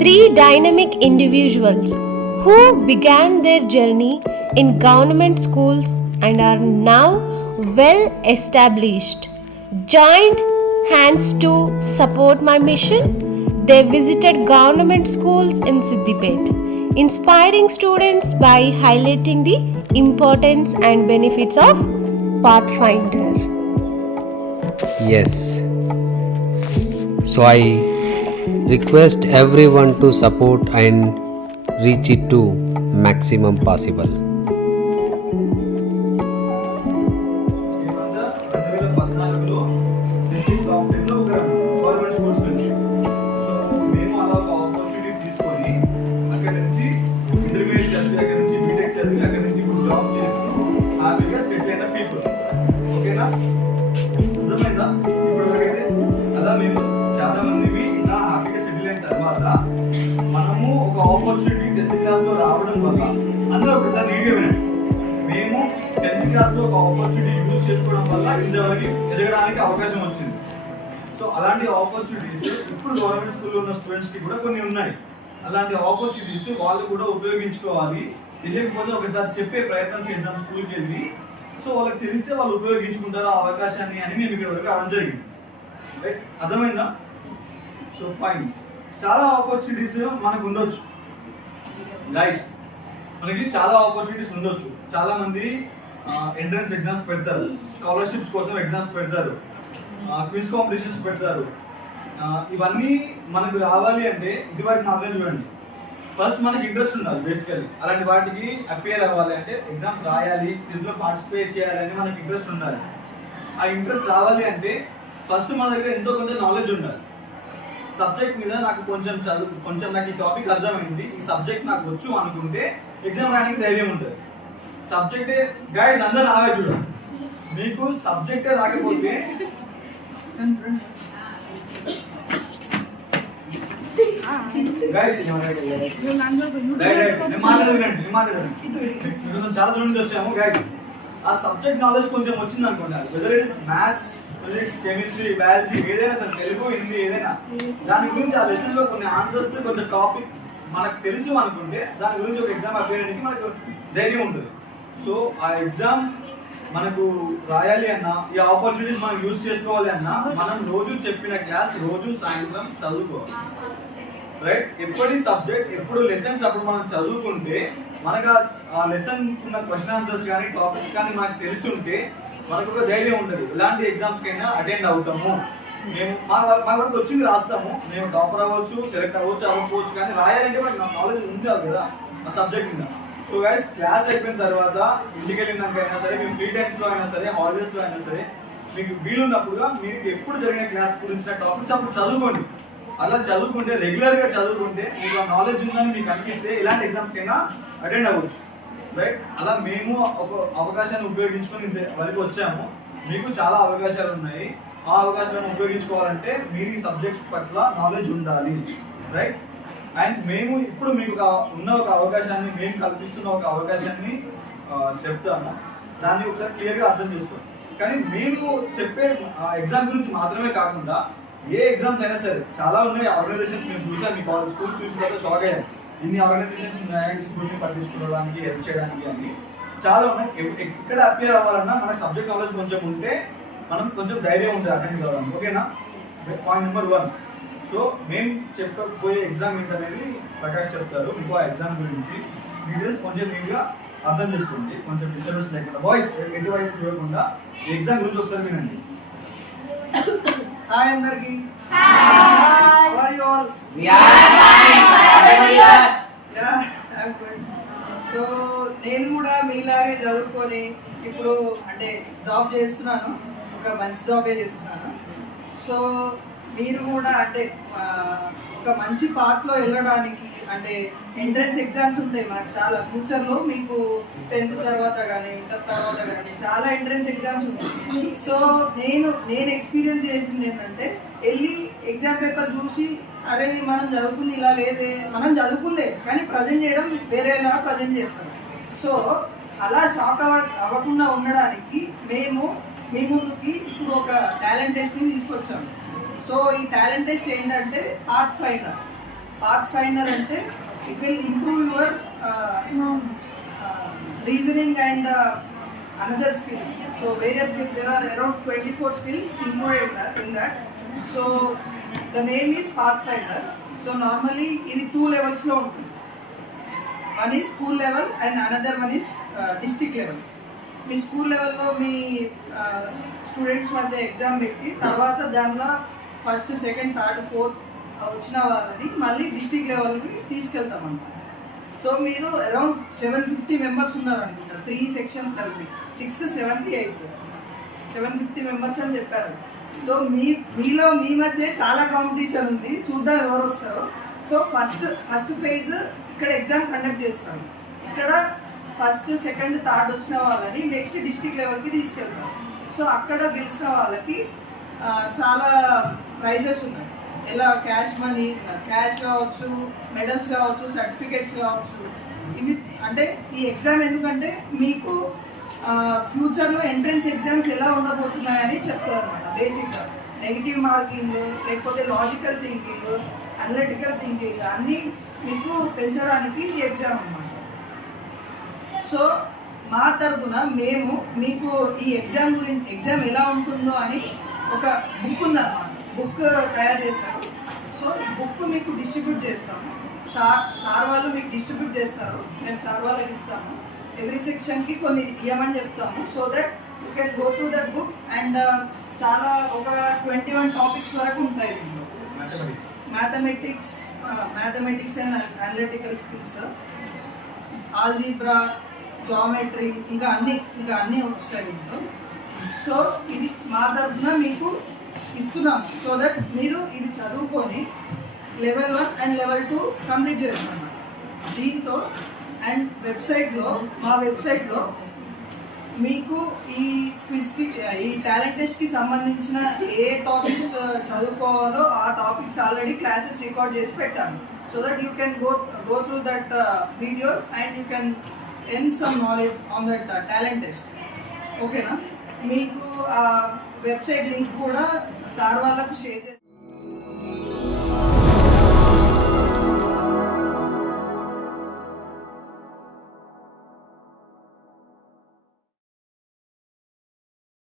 Three dynamic individuals who began their journey in government schools and are now well established joined hands to support my mission. They visited government schools in Siddipet, inspiring students by highlighting the importance and benefits of Pathfinder. Yes. So I request everyone to support and reach it to maximum possible. ఏమందా 2014లో district top 10లో ఒక government schools నుంచి so మేము అలా ఒక opportunity తీసుకొని అక్కడ నుంచి ఇంటర్మీడియట్ చదివి అక్కడ నుంచి బీటెక్ చదివి అక్కడ నుంచి ఇప్పుడు జాబ్ చేస్తూ హ్యాపీగా సెటిల్ అయిన పీపుల్. ఓకేనా, అర్థమైందా? ఇప్పటివరకైతే అలా మేము చాలా మందివి ఇలా హ్యాపీగా సెటిల్ అయిన తర్వాత మనము ఒక ఆపర్చునిటీ 10th క్లాస్లో రావడం వల్ల అందరూ ఒకసారి నీట్గా వినండి. మేము 10th క్లాస్లో ఒక ఆపర్చునిటీ యూజ్ చేసుకోవడం వల్ల ఇంతవరకు ఎదగడానికి అవకాశం వచ్చింది. సో అలాంటి ఆపర్చునిటీస్ ఇప్పుడు గవర్నమెంట్ స్కూల్లో ఉన్న స్టూడెంట్స్కి కూడా కొన్ని ఉన్నాయి. అలాంటి ఆపర్చునిటీస్ వాళ్ళు కూడా ఉపయోగించుకోవాలి. తెలియకపోతే ఒకసారి చెప్పే ప్రయత్నం చేద్దాం స్కూల్కి వెళ్ళి. సో వాళ్ళకి తెలిస్తే వాళ్ళు ఉపయోగించుకుంటారు ఆ అవకాశాన్ని అని మేము ఇక్కడ వరకు రావడం జరిగింది. రైట్, అర్థమైందా? సో ఫైన్, చాలా ఆపర్చునిటీస్ మనకు ఉండొచ్చు గైస్. మనకి చాలా ఆపర్చునిటీస్ ఉండొచ్చు. చాలా మంది ఎంట్రన్స్ ఎగ్జామ్స్ పెడతారు, స్కాలర్షిప్స్ కోసం ఎగ్జామ్స్ పెడతారు, క్విజ్ కాంపిటీషన్స్ పెడతారు. ఇవన్నీ మనకు రావాలి అంటే ఇటువైపు మాత్రమే చూడండి. ఫస్ట్ మనకి ఇంట్రెస్ట్ ఉండాలి బేసికలీ. అలాంటి వాటికి అపియర్ అవ్వాలి అంటే ఎగ్జామ్స్ రాయాలి, క్విజ్లో పార్టిసిపేట్ చేయాలని మనకి ఇంట్రెస్ట్ ఉండాలి. ఆ ఇంట్రెస్ట్ రావాలి అంటే ఫస్ట్ మన దగ్గర ఎంతో కొంత నాలెడ్జ్ ఉండాలి. సబ్జెక్ట్ మీద నాకు కొంచెం నాకు ఈ టాపిక్ అర్థమైంది, ఈ సబ్జెక్ట్ నాకు వచ్చు అనుకుంటే ఎగ్జామ్ రాయడానికి ధైర్యం ఉంటుంది. సబ్జెక్టే గైస్ అందరూ రావే చూడండి. మీకు సబ్జెక్టే రాకపోతే చాలా దూరం నుంచి వచ్చాము గైస్. ఆ సబ్జెక్ట్ నాలెడ్జ్ కొంచెం వచ్చింది అనుకోండి, whether it is maths, physics, chemistry, biology, ఏదైనా సరే, తెలుగు, హిందీ, ఏదైనా దాని గురించి ఆ లెసన్ లో కొన్ని ఆన్సర్స్, కొంచెం టాపిక్ మనకు తెలుసు అనుకుంటే దాని గురించి ఒక ఎగ్జామ్ అప్లై చేయడానికి మనకు ధైర్యం ఉంటుంది. సో ఆ ఎగ్జామ్ మనకు రాయాలి అన్నా, ఈ ఆపర్చునిటీస్ మనం యూజ్ చేసుకోవాలి అన్నా మనం రోజు చెప్పిన క్లాస్ రోజు సాయంత్రం చదువుకోవాలి. రైట్, ఎప్పటి సబ్జెక్ట్ ఎప్పుడు లెసన్స్ అప్పుడు మనం చదువుకుంటే మనకు ఆ లెసన్ ఉన్న క్వశ్చన్ ఆన్సర్స్ కానీ టాపిక్స్ కానీ మనకు తెలుసుంటే మనకు ఒక ధైర్యం ఉంటుంది. ఎలాంటి ఎగ్జామ్స్కైనా అటెండ్ అవుతాము. మేము మా వరకు వచ్చింది రాస్తాము. మేము టాపర్ అవ్వచ్చు, సెలెక్ట్ అవ్వచ్చు, అవ్వకపోవచ్చు, కానీ రాయాలంటే మనకి నాలెడ్జ్ ఉండాలి కదా ఆ సబ్జెక్ట్ మీద. సో గైస్, క్లాస్ అయిపోయిన తర్వాత ఇంటికి వెళ్ళినాకైనా సరే, మీ ఫ్రీ టైమ్స్లో అయినా సరే, హాలిడేస్లో అయినా సరే, మీకు వీలున్నప్పుడుగా మీకు ఎప్పుడు జరిగిన క్లాస్ గురించిన టాపిక్స్ అప్పుడు చదువుకోండి. అలా చదువుకుంటే, రెగ్యులర్గా చదువుకుంటే, మీకు ఆ నాలెడ్జ్ ఉందని మీకు అనిపిస్తే ఇలాంటి ఎగ్జామ్స్కైనా అటెండ్ అవ్వచ్చు. రైట్, అలా మేము ఒక అవకాశాన్ని ఉపయోగించుకొని వరకు వచ్చాము. మీకు చాలా అవకాశాలు ఉన్నాయి. ఆ అవకాశాలను ఉపయోగించుకోవాలంటే మీరు ఈ సబ్జెక్ట్స్ పట్ల నాలెడ్జ్ ఉండాలి. రైట్, అండ్ మేము ఇప్పుడు మీకు ఉన్న ఒక అవకాశాన్ని, మేము కల్పిస్తున్న ఒక అవకాశాన్ని చెప్తాము. దాన్ని ఒకసారి క్లియర్గా అర్థం చేసుకోండి. కానీ మేము చెప్పే ఎగ్జామ్ గురించి మాత్రమే కాకుండా ఏ ఎగ్జామ్స్ అయినా సరే చాలా ఉన్నాయి ఆర్గనైజేషన్స్. మేము చూసాం, మీ కాలేజ్ స్కూల్ చూసిన తర్వాత షాక్ అయ్యాం. ఇన్ని ఆర్గనైజేషన్స్ ఉన్నాయి స్కూల్ని పట్టించుకోవడానికి, హెల్ప్ చేయడానికి అని చాలా ఉన్నాయి. ఎక్కడ అపియర్ అవ్వాలన్నా మన సబ్జెక్ట్ నాలెడ్జ్ కొంచెం ఉంటే మనం కొంచెం ధైర్యం ఉంటుంది అటెండ్ కావడానికి. ఓకేనా, పాయింట్ నెంబర్ 1. సో మేము చెప్పకపోయే ఎగ్జామ్ ఏంటనేది ప్రకాష్ చెప్తారు. మీకు ఆ ఎగ్జామ్ గురించి డీటెయిల్స్ కొంచెం నీట్గా అర్థం చేసుకోండి, కొంచెం డిస్టర్బెన్స్ లేకుండా. వాయిస్ ఎటువైపు చూడకుండా ఎగ్జామ్ గురించి ఒకసారి వినండి. హాయ్ అందరికి. సో నేను కూడా మీలాగే చదువుకొని ఇప్పుడు అంటే జాబ్ చేస్తున్నాను, ఒక మంచి జాబే చేస్తున్నాను. సో మీరు కూడా అంటే ఒక మంచి పాత్లో వెళ్ళడానికి అంటే ఎంట్రన్స్ ఎగ్జామ్స్ ఉంటాయి మనకు చాలా ఫ్యూచర్లో. మీకు 10th తర్వాత కానీ ఇంటర్ తర్వాత కానీ చాలా ఎంట్రన్స్ ఎగ్జామ్స్ ఉంటాయి. సో నేను ఎక్స్పీరియన్స్ చేసింది ఏంటంటే, వెళ్ళి ఎగ్జామ్ పేపర్ చూసి అరే మనం చదువుకుంది ఇలా లేదే, మనం చదువుకుందే కానీ ప్రజెంట్ చేయడం వేరేలా ప్రజెంట్ చేస్తాం. సో అలా షాక్ అవ్వకుండా ఉండడానికి మేము మీ ముందుకి ఇప్పుడు ఒక టాలెంట్ టెస్ట్ని తీసుకొచ్చాము. సో ఈ టాలెంట్ టెస్ట్ ఏంటంటే పాత్ ఫైండర్. పాత్ ఫైండర్ అంటే it will improve your reasoning and another skills. So various skills, there are around 24 skills included in that. So the name is Pathfinder. So normally ఇది 2 levels లో ఉంటుంది. One is school level and another one is district level. Me school లెవెల్లో మీ students మధ్య exam పెట్టి తర్వాత దానిలో first second third fourth వచ్చిన వాళ్ళని మళ్ళీ డిస్ట్రిక్ట్ లెవెల్కి తీసుకెళ్తాం అన్నమాట. సో మీరు అరౌండ్ 750 మెంబర్స్ ఉన్నారు అనుకుంటా, 3 సెక్షన్స్ కలిపి 6th 7th 8th 750 మెంబర్స్ అని చెప్పారు. సో మీలో మీ మధ్య చాలా కాంపిటీషన్ ఉంది, చూద్దాం ఎవరు వస్తారో. సో ఫస్ట్ ఫేజ్ ఇక్కడ ఎగ్జామ్ కండక్ట్ చేస్తాం. ఇక్కడ ఫస్ట్ సెకండ్ థర్డ్ వచ్చిన వాళ్ళని నెక్స్ట్ డిస్ట్రిక్ట్ లెవెల్కి తీసుకెళ్తాం. సో అక్కడ గెలిచిన వాళ్ళకి చాలా ప్రైజెస్ ఉన్నాయి. ఎలా క్యాష్ మనీ, క్యాష్ కావచ్చు, మెడల్స్ కావచ్చు, సర్టిఫికెట్స్ కావచ్చు. ఇవి అంటే ఈ ఎగ్జామ్ ఎందుకంటే మీకు ఫ్యూచర్లో ఎంట్రన్స్ ఎగ్జామ్స్ ఎలా ఉండబోతున్నాయని చెప్తారు అనమాట. బేసిక్గా నెగిటివ్ మార్కింగ్, లేకపోతే లాజికల్ థింకింగ్, అనలిటికల్ థింకింగ్ అన్నీ మీకు పెంచడానికి ఈ ఎగ్జామ్ అన్నమాట. సో మా తరఫున మేము మీకు ఈ ఎగ్జామ్ ఎలా ఉంటుందో అని ఒక బుక్ ఉందన్నమాట. బుక్ తయారు చేస్తారు. సో ఈ బుక్ మీకు డిస్ట్రిబ్యూట్ చేస్తాము. సార్ వాళ్ళు మీకు డిస్ట్రిబ్యూట్ చేస్తారు, మేము సార్ వాళ్ళకి ఇస్తాము. ఎవ్రీ సెక్షన్కి కొన్ని ఇవ్వమని చెప్తాము. So that you can go to that book and చాలా ఒక 21 టాపిక్స్ వరకు ఉంటాయి దీంట్లో. Mathematics and analytical skills, algebra, geometry, ఇంకా అన్నీ వస్తాయి దీంట్లో. సో ఇది మా తరఫున మీకు ఇస్తున్నాం. సో దట్ మీరు ఇది చదువుకొని లెవెల్ 1 అండ్ లెవెల్ 2 కంప్లీట్ చేస్తాం దీంతో. అండ్ మా వెబ్సైట్లో మీకు ఈ క్విజ్కి, ఈ టాలెంట్ టెస్ట్కి సంబంధించిన ఏ టాపిక్స్ చదువుకోవాలో ఆ టాపిక్స్ ఆల్రెడీ క్లాసెస్ రికార్డ్ చేసి పెట్టాను. So that you can go through that videos and you can earn some knowledge on that talent test. ఓకేనా? మీకు ఆ వెబ్సైట్ లింక్ కూడా సార్ వాళ్ళకు షేర్ చేస్తాను.